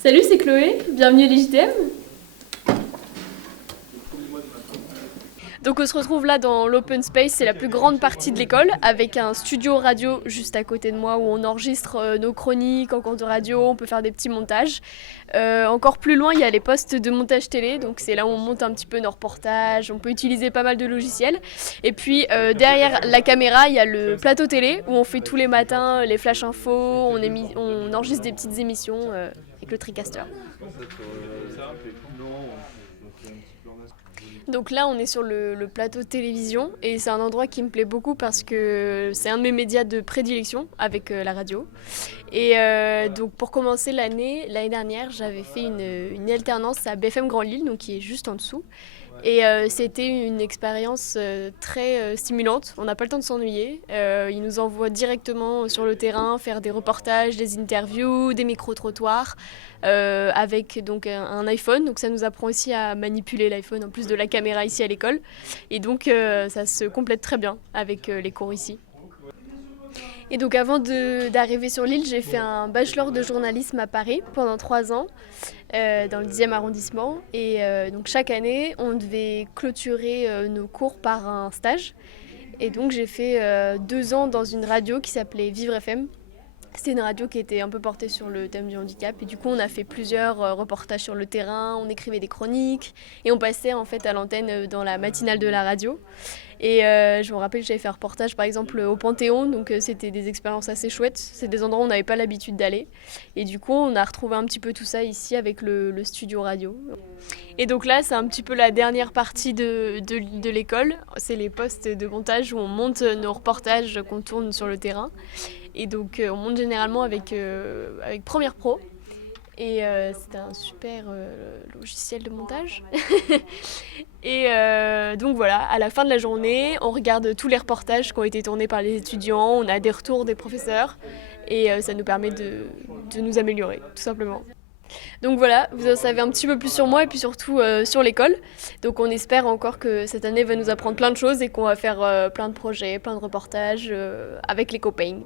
Salut, c'est Chloé, bienvenue à l'IJTM. Donc on se retrouve là dans l'open space, c'est la plus grande partie de l'école, avec un studio radio juste à côté de moi où on enregistre nos chroniques en cours de radio, on peut faire des petits montages. Encore plus loin, il y a les postes de montage télé, donc c'est là où on monte un petit peu nos reportages, on peut utiliser pas mal de logiciels. Et puis derrière la caméra, il y a le plateau télé où on fait tous les matins les flash infos, on enregistre des petites émissions avec le TriCaster. Donc là, on est sur le plateau de télévision et c'est un endroit qui me plaît beaucoup parce que c'est un de mes médias de prédilection avec la radio. Et donc pour commencer l'année dernière, j'avais fait une alternance à BFM Grand Lille, donc qui est juste en dessous. Et c'était une expérience très stimulante. On n'a pas le temps de s'ennuyer. Ils nous envoient directement sur le terrain faire des reportages, des interviews, des micro-trottoirs avec donc un iPhone. Donc ça nous apprend aussi à manipuler l'iPhone en plus de la caméra ici à l'école. Et donc ça se complète très bien avec les cours ici. Et donc avant d'arriver sur l'île, j'ai fait un bachelor de journalisme à Paris pendant 3 ans, dans le 10e arrondissement. Et donc chaque année, on devait clôturer nos cours par un stage. Et donc j'ai fait 2 ans dans une radio qui s'appelait Vivre FM. C'était une radio qui était un peu portée sur le thème du handicap et du coup on a fait plusieurs reportages sur le terrain, on écrivait des chroniques et on passait en fait à l'antenne dans la matinale de la radio. Et je me rappelle que j'avais fait un reportage par exemple au Panthéon, donc c'était des expériences assez chouettes, c'est des endroits où on n'avait pas l'habitude d'aller. Et du coup on a retrouvé un petit peu tout ça ici avec le studio radio. Et donc là c'est un petit peu la dernière partie de l'école, c'est les postes de montage où on monte nos reportages qu'on tourne sur le terrain. Et donc on monte généralement avec Premiere Pro. Et c'était un super logiciel de montage. Et donc voilà, à la fin de la journée, on regarde tous les reportages qui ont été tournés par les étudiants, on a des retours des professeurs et ça nous permet de nous améliorer, tout simplement. Donc voilà, vous en savez un petit peu plus sur moi et puis surtout sur l'école. Donc on espère encore que cette année va nous apprendre plein de choses et qu'on va faire plein de projets, plein de reportages avec les copains.